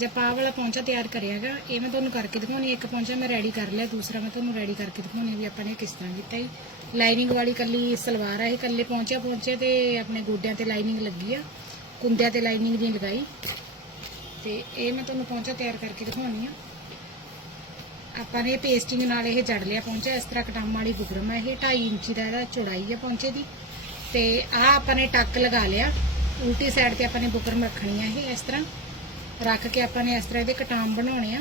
ਜੇ ਪਾ ਵਾਲਾ ਪੌਂਚਾ ਤਿਆਰ ਕਰਿਆਗਾ, ਇਹ ਮੈਂ ਤੁਹਾਨੂੰ ਕਰਕੇ ਦਿਖਾਉਣੀ ਇੱਕ ਪੌਂਚਾ ਮੈਂ ਰੈਡੀ ਕਰ ਲਿਆ, ਦੂਸਰਾ ਮੈਂ ਤੁਹਾਨੂੰ ਰੈਡੀ ਕਰਕੇ ਦਿਖਾਉਣੀ ਵੀ ਆਪਾਂ ਨੇ ਕਿਸ ਤਰ੍ਹਾਂ ਕੀਤਾ ਜੀ। ਲਾਈਨਿੰਗ ਵਾਲੀ ਕੱਲੀ ਸਲਵਾਰ ਆ, ਇਹ ਕੱਲੇ ਪੌਂਚਿਆ ਪੌਂਚੇ ਤੇ ਆਪਣੇ ਗੋਡਿਆਂ ਤੇ ਲਾਈਨਿੰਗ ਲੱਗੀ ਆ ਕੁੰਦਿਆਂ ਤੇ ਲਾਈਨਿੰਗ ਨਹੀਂ ਲਗਾਈ। ਤੇ ਇਹ ਮੈਂ ਤੁਹਾਨੂੰ ਪੌਂਚਾ ਤਿਆਰ ਕਰਕੇ ਦਿਖਾਉਣੀ ਆ। ਆਪਾਂ ਨੇ ਪੇਸਟਿੰਗ ਨਾਲ ਇਹ ਜੜ ਲਿਆ ਪੌਂਚਾ, ਇਸ ਤਰ੍ਹਾਂ ਕਟਾਮ ਵਾਲੀ ਬੁਕਰਮ ਹੈ ਇਹ 2.5 ਇੰਚੀ ਦਾ ਇਹਦਾ ਚੌੜਾਈ ਹੈ ਪੌਂਚੇ ਦੀ। ਤੇ ਆਹ ਆਪਾਂ ਨੇ ਟੱਕ ਲਗਾ ਲਿਆ, ਉਲਟੀ ਸਾਈਡ ਤੇ ਆਪਾਂ ਨੇ ਬੁਕਰਮ ਰੱਖਣੀ ਹੈ ਇਹ, ਇਸ ਤਰ੍ਹਾਂ। ਰੱਖ ਕੇ ਆਪਾਂ ਨੇ ਇਸ ਤਰ੍ਹਾਂ ਇਹਦੇ ਕਟਾਮ ਬਣਾਉਣੇ ਆ।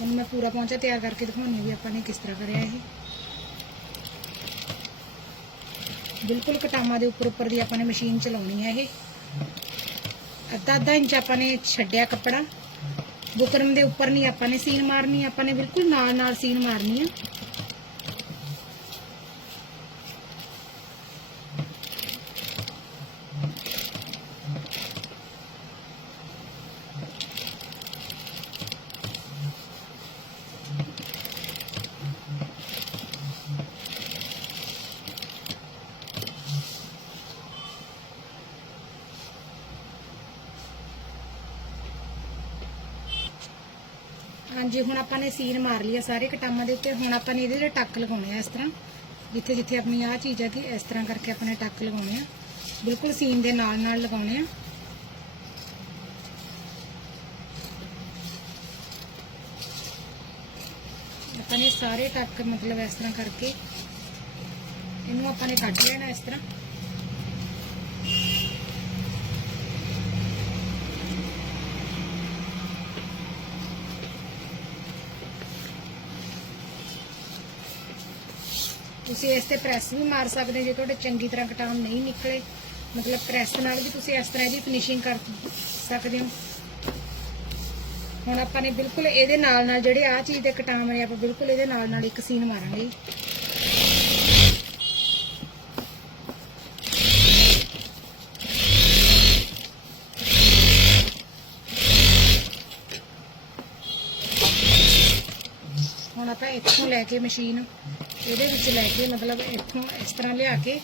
ਹੁਣ ਮੈਂ ਪੂਰਾ ਪੌਂਚਾ ਤਿਆਰ ਕਰਕੇ ਦਿਖਾਉਣੀ ਆ ਵੀ ਆਪਾਂ ਨੇ ਕਿਸ ਤਰ੍ਹਾਂ ਕਰਿਆ ਇਹ। ਬਿਲਕੁਲ ਕਟਾਮਾਂ ਦੇ ਉੱਪਰ ਉੱਪਰ ਦੀ ਆਪਾਂ ਨੇ ਮਸ਼ੀਨ ਚਲਾਉਣੀ ਹੈ ਇਹ। ਅੱਧਾ ਅੱਧਾ ਇੰਚ ਆਪਾਂ ਨੇ ਛੱਡਿਆ ਕੱਪੜਾ। ਬੁਕਰਮ ਦੇ ਉੱਪਰ ਨਹੀਂ ਆਪਾਂ ਨੇ ਸੀਨ ਮਾਰਨੀ, ਆਪਾਂ ਨੇ ਬਿਲਕੁਲ ਨਾਲ ਨਾਲ ਸੀਨ ਮਾਰਨੀ ਆ। ਹਾਂਜੀ, ਹੁਣ ਆਪਾਂ ਨੇ ਸੀਨ ਮਾਰ ਲਿਆ ਸਾਰੇ ਕਟਾਮਾਂ ਦੇ ਉੱਤੇ। ਹੁਣ ਆਪਾਂ ਨੇ ਇਹਦੇ ਤੇ ਟੱਕ ਲਗਾਉਣੇ ਆ ਇਸ ਤਰ੍ਹਾਂ ਜਿੱਥੇ ਜਿੱਥੇ ਆਪਣੀ ਆਹ ਚੀਜ਼ ਆ ਕਿ ਇਸ ਤਰ੍ਹਾਂ ਕਰਕੇ ਆਪਾਂ ਨੇ ਟੱਕ ਲਗਾਉਣੇ ਆ। ਬਿਲਕੁਲ ਸੀਨ ਦੇ ਨਾਲ ਨਾਲ ਲਗਾਉਣੇ ਆ। ਆਪਾਂ ਨੇ ਸਾਰੇ ਟੱਕ ਮਤਲਬ ਇਸ ਤਰ੍ਹਾਂ ਕਰਕੇ ਇਹਨੂੰ ਆਪਾਂ ਨੇ ਕੱਢ ਲੈਣਾ ਇਸ ਤਰ੍ਹਾਂ। ਤੁਸੀਂ ਇਸ ਤੇ ਪ੍ਰੈਸ ਵੀ ਮਾਰ ਸਕਦੇ ਹੋ, ਜੇ ਤੁਹਾਡੇ ਚੰਗੀ ਤਰ੍ਹਾਂ ਕਟਾਉਣ ਨਹੀਂ ਨਿਕਲੇ। ਮਤਲਬ ਪ੍ਰੈਸ ਨਾਲ ਵੀ ਤੁਸੀਂ ਇਸ ਤਰ੍ਹਾਂ ਇਹਦੀ ਫਿਨਿਸ਼ਿੰਗ ਕਰ ਸਕਦੇ ਹੋ। ਹੁਣ ਆਪਾਂ ਨੇ ਬਿਲਕੁਲ ਇਹਦੇ ਨਾਲ ਨਾਲ ਜਿਹੜੇ ਆ ਚੀਜ਼ ਦੇ ਕਟਾਮ ਨੇ, ਆਪਾਂ ਬਿਲਕੁਲ ਇਹਦੇ ਨਾਲ ਨਾਲ ਇੱਕ ਸੀਨ ਮਾਰਾਂਗੇ ਹੁਣ ਆਪਾਂ ਇੱਥੋਂ ਲੈ ਕੇ ਮਸ਼ੀਨ, ਇਹਦੇ ਵਿੱਚ ਲੈ ਕੇ ਮਤਲਬ ਇੱਥੋਂ ਇਸ ਤਰ੍ਹਾਂ ਲਿਆ ਕੇ,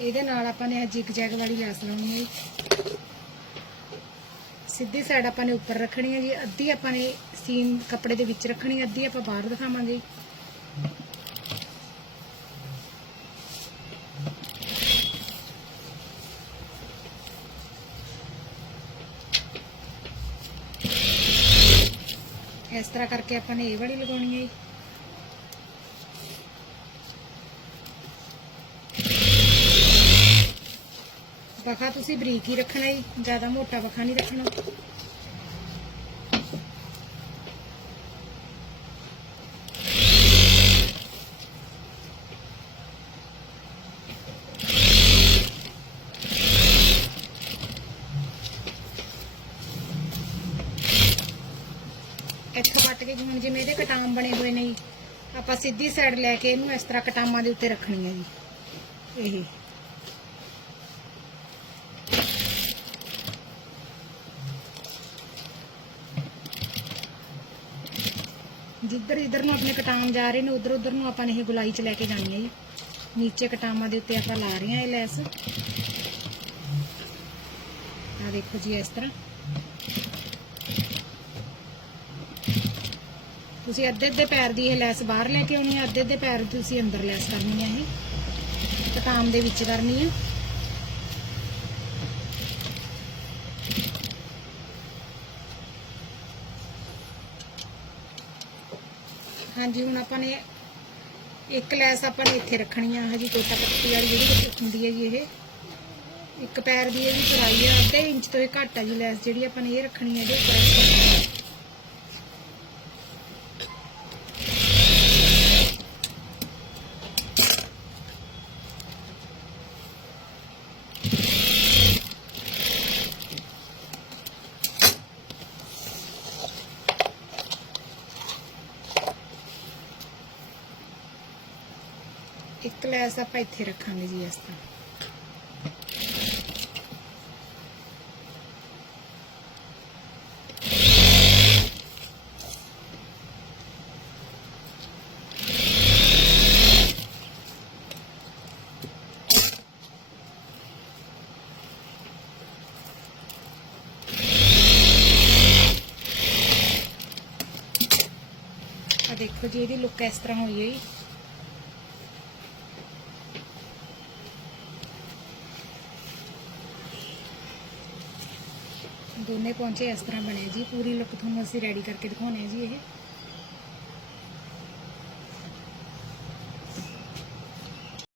ਇਹਦੇ ਨਾਲ ਆਪਾਂ ਨੇ ਜਿਗ ਜੈਗ ਵਾਲੀ ਆਸ ਲਾਉਣੀ ਹੈ ਜੀ। ਸਿੱਧੀ ਸਾਈਡ ਆਪਾਂ ਨੇ ਉੱਪਰ ਰੱਖਣੀ ਹੈ ਜੀ, ਅੱਧੀ ਆਪਾਂ ਨੇ ਸੀਨ ਕੱਪੜੇ ਦੇ ਵਿੱਚ ਰੱਖਣੀ ਹੈ, ਅੱਧੀ ਆਪਾਂ ਬਾਹਰ ਦਿਖਾਵਾਂਗੇ ਇਸ ਤਰ੍ਹਾਂ ਕਰਕੇ ਆਪਾਂ ਨੇ ਇਹ ਵਾਲੀ ਲਗਾਉਣੀ ਹੈ ਜੀ ਤੁਸੀਂ ਬਰੀਕ ਹੀ ਰੱਖਣਾ ਜੀ, ਜ਼ਿਆਦਾ ਮੋਟਾ ਬਖਾ ਨਹੀਂ ਰੱਖਣਾ। ਇੱਥੋਂ ਕੱਟ ਕੇ ਹੁਣ ਜਿਵੇਂ ਇਹਦੇ ਕਟਾਮ ਬਣੇ ਹੋਏ ਨੇ ਜੀ, ਆਪਾਂ ਸਿੱਧੀ ਸਾਈਡ ਲੈ ਕੇ ਇਹਨੂੰ ਇਸ ਤਰ੍ਹਾਂ ਕਟਾਮਾਂ ਦੇ ਉੱਤੇ ਰੱਖਣੀ ਹੈ ਜੀ, ਇਹ। ਜਿੱਧਰ ਜਿੱਧਰ ਨੂੰ ਆਪਣੇ ਕਟਾਮ ਜਾ ਰਹੇ ਨੇ, ਉਧਰ ਉਧਰ ਨੂੰ ਆਪਾਂ ਨੇ ਇਹ ਗੁਲਾਈ ਚ ਲੈ ਕੇ ਜਾਣੀ ਹੈ ਜੀ। ਨੀਚੇ ਕਟਾਮਾਂ ਦੇ ਉੱਤੇ ਆਪਾਂ ਲਾ ਰਹੇ ਹਾਂ ਇਹ ਲੈਸ। ਆ ਦੇਖੋ ਜੀ ਇਸ ਤਰ੍ਹਾਂ। ਤੁਸੀਂ ਅੱਧੇ ਅੱਧੇ ਪੈਰ ਦੀ ਇਹ ਲੈਸ ਬਾਹਰ ਲੈ ਕੇ ਆਉਣੀ ਹੈ, ਅੱਧੇ ਅੱਧੇ ਪੈਰ ਦੀ ਤੁਸੀਂ ਅੰਦਰ ਲੈਸ ਕਰਨੀ ਹੈ ਇਹ। ਕਟਾਮ ਦੇ ਵਿੱਚ ਕਰਨੀ ਹੈ। ਹਾਂਜੀ, ਹੁਣ ਆਪਾਂ ਨੇ ਇੱਕ ਲੈਸ ਆਪਾਂ ਨੇ ਇੱਥੇ ਰੱਖਣੀ ਆ ਹਜੀ ਕੋਟਾ ਪੱਟੀ ਵਾਲੀ ਜਿਹੜੀ ਵਿੱਚ ਹੁੰਦੀ ਹੈ ਜੀ ਇਹ। ਇੱਕ ਪੈਰ ਦੀ ਇਹਦੀ ਚੌੜਾਈ ਆ, ਅੱਧੇ ਇੰਚ ਤੋਂ ਇਹ ਘੱਟ ਆ ਜੀ ਲੈਸ ਜਿਹੜੀ ਆਪਾਂ ਨੇ ਇਹ ਰੱਖਣੀ ਹੈ ਇਹਦੇ ਉੱਪਰ ਇੱਕ ਲੈਸ ਆਪਾਂ ਇੱਥੇ ਰੱਖਾਂਗੇ ਜੀ ਇਸ ਤਰ੍ਹਾਂ। ਦੇਖੋ ਜੀ, ਇਹਦੀ ਲੁੱਕ ਇਸ ਤਰ੍ਹਾਂ ਹੋਈ ਹੈ ਦੋਨੇ ਪਹੁੰਚੇ ਇਸ ਤਰ੍ਹਾਂ ਬਣਿਆ ਜੀ। ਪੂਰੀ ਲੁੱਕ ਤੁਹਾਨੂੰ ਅਸੀਂ ਰੈਡੀ ਕਰਕੇ ਦਿਖਾਉਣੇ ਆ ਜੀ ਇਹ।